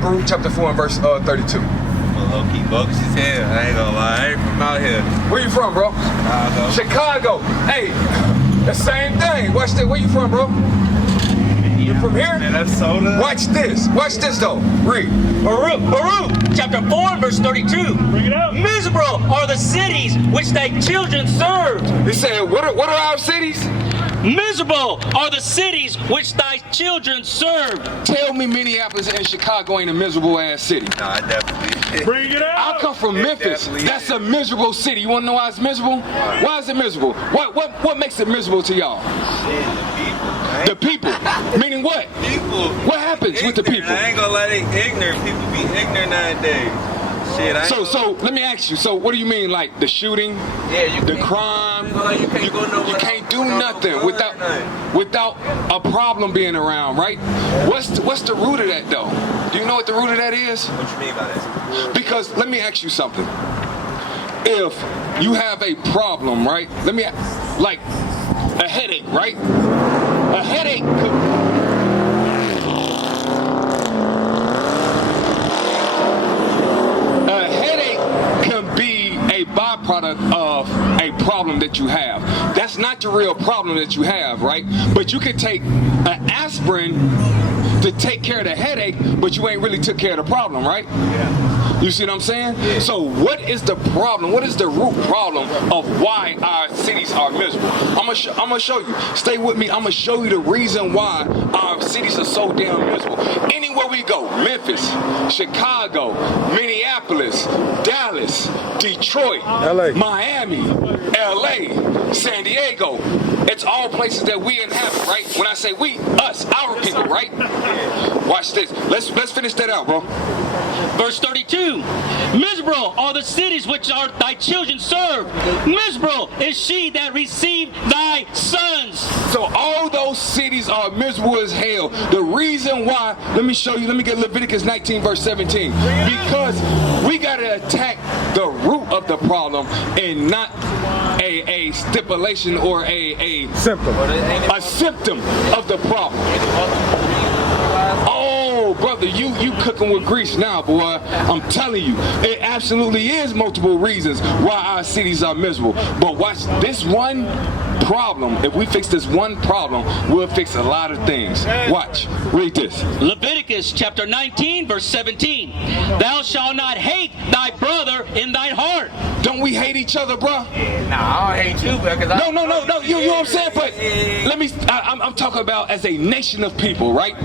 Baruch chapter 4 and verse 32. Low-key bogus as hell. I ain't gonna lie. I ain't from out here. Where you from, bro? Chicago. Chicago. Hey, the same thing. Watch this. Where you from, bro? You from here? Minnesota. Watch this. Watch this, though. Read. Baruch chapter 4 verse 32. Bring it out. Miserable are the cities which thy children served. He said, what are our cities? Miserable are the cities which thy children served. Tell me Minneapolis and Chicago ain't a miserable ass city. Nah, definitely. Bring it out. I come from Memphis. That's a miserable city. You wanna know why it's miserable? Why is it miserable? What makes it miserable to y'all? The people. Meaning what? People. What happens with the people? I ain't gonna lie, they ignorant. People be ignorant nowadays. Shit, So let me ask you. So what do you mean, like the shooting, the crime? You can't do nothing without a problem being around, right? What's the root of that though? Do you know what the root of that is? What you mean by that? Because let me ask you something. If you have a problem, right? Like a headache, right? A headache can be a byproduct of a problem that you have. That's not the real problem that you have, right? But you can take an aspirin to take care of the headache, but you ain't really took care of the problem, right? Yeah. You see what I'm saying? Yeah. So what is the problem? What is the root problem of why our cities are miserable? I'm gonna show you. Stay with me. I'm gonna show you the reason why our cities are so damn miserable. Anywhere we go, Memphis, Chicago, Minneapolis, Dallas, Detroit, LA. Miami, LA, San Diego. It's all places that we inhabit, right? When I say we, us, our people, right? Watch this. Let's finish that out, bro. Verse 32. Miserable are the cities which are thy children serve. Miserable is she that received thy sons. So all those cities are miserable as hell. The reason why, let me show you, let me get Leviticus 19 verse 17. Because we got to attack the root of the problem and not a stipulation or a symptom of the problem. Oh, brother, you cooking with grease now, boy. I'm telling you, it absolutely is multiple reasons why our cities are miserable. But watch this one problem. If we fix this one problem, we'll fix a lot of things. Watch. Read this. Leviticus chapter 19 verse 17. Thou shalt not hate thy brother in thine heart. Don't we hate each other, bro? Nah, I don't hate you, bro. No. You know what I'm saying? But let me. I'm talking about as a nation of people, right?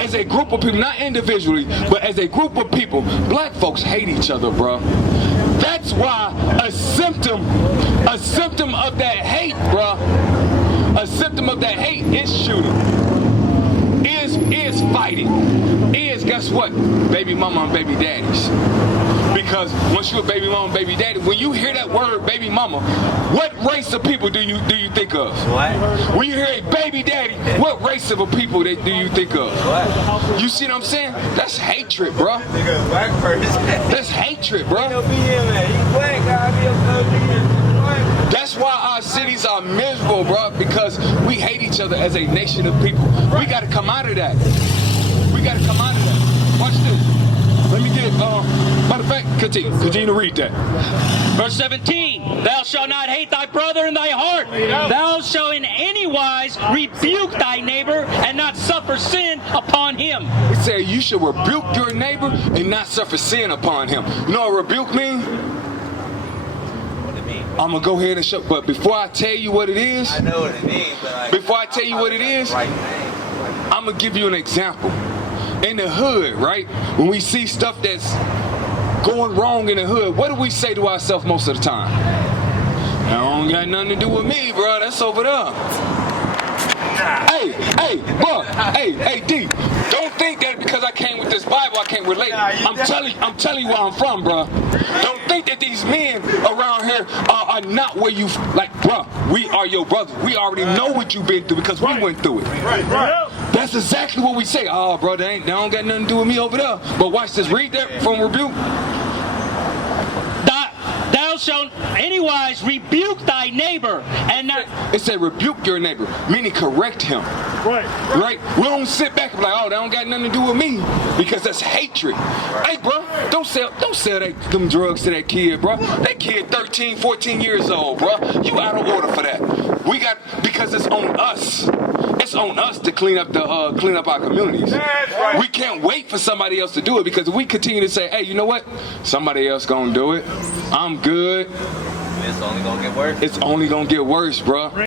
As a group of people, not individually, but as a group of people. Black folks hate each other, bro. That's why a symptom of that hate, bro. A symptom of that hate is shooting. Is fighting. Is, guess what? Baby mama and baby daddies. Because once you're a baby mama and baby daddy, when you hear that word baby mama, what race of people do you think of? What? When you hear a baby daddy, what race of people do you think of? What? You see what I'm saying? That's hatred, bro. Nigga, black person. That's hatred, bro. He'll be in there. He black, I'll be That's why our cities are miserable, bro, because we hate each other as a nation of people. We got to come out of that. We got to come out of that. Watch this. Let me get, matter of fact, continue to read that. Verse 17. Thou shalt not hate thy brother in thy heart. Thou shalt in any wise rebuke thy neighbor and not suffer sin upon him. It said you should rebuke your neighbor and not suffer sin upon him. You know what rebuke means? I'm gonna go ahead and show, but before I tell you what it is, I know what it means, but like, before I tell you what it is, I'm gonna give you an example. In the hood, right? When we see stuff that's going wrong in the hood, what do we say to ourselves most of the time? That don't got nothing to do with me, bro. That's over there. Hey, bro. Hey, D. Don't think that because I came with this Bible, I can't relate. I'm telling you where I'm from, bro. Don't think that these men around here are not where you, like, bro. We are your brothers. We already know what you've been through because we went through it. Right. That's exactly what we say. Oh, bro, they don't got nothing to do with me over there. But watch this. Read that from Rebuke. Thou thou shalt anywise rebuke thy neighbor and not. It said rebuke your neighbor, meaning correct him. Right? We don't sit back and be like, oh, that don't got nothing to do with me, because that's hatred. Hey, bro, don't sell them drugs to that kid, bro. That kid 13, 14 years old, bro. You out of order for that. Because it's on us. It's on us to clean up our communities. Right. We can't wait for somebody else to do it, because if we continue to say, hey, you know what? Somebody else gonna do it. I'm good. It's only gonna get worse. It's only gonna get worse, bro.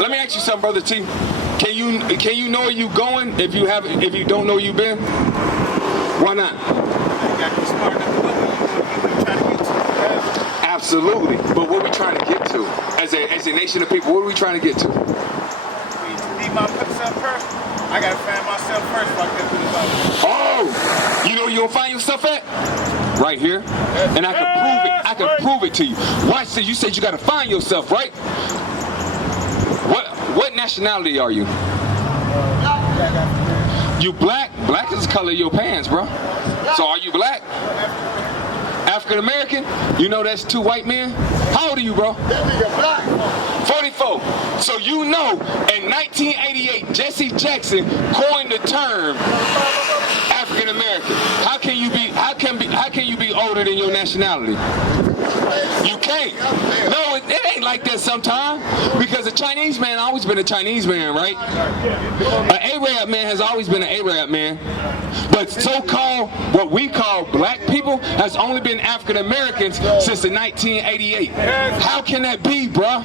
Let me ask you something, Brother T. Can you know where you going if you don't know where you been? Why not? Absolutely. But what are we trying to get to? As a nation of people, what are we trying to get to? Need myself first. I gotta find myself first if I get through the Bible. Oh! You know where you'll find yourself at? Right here. And I can prove it. I can prove it to you. Watch this. You said you gotta find yourself, right? What nationality are you? You black? Black is the color of your pants, bro. So are you black? African American? You know that's 2 white men? How old are you, bro? 44. So you know in 1988, Jesse Jackson coined the term African American. How can you be older than your nationality? You can't. No, it ain't like that sometimes, because a Chinese man always been a Chinese man, right? An Arab man has always been an Arab man. But so-called, what we call black people, has only been African Americans since the 1988. How can that be, bruh?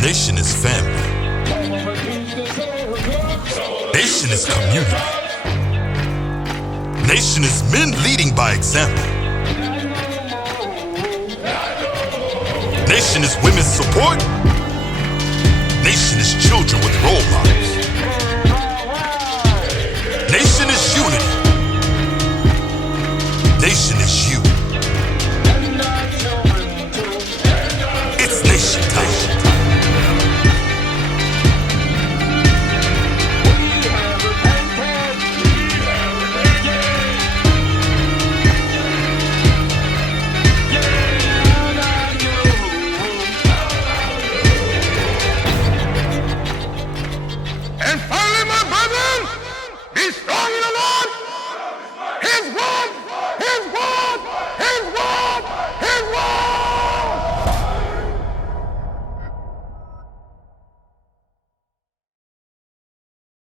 Nation is family. Nation is community. Nation is men leading by example. Nation is women's support. Nation is children with role models. Nation is unity. Nation is you.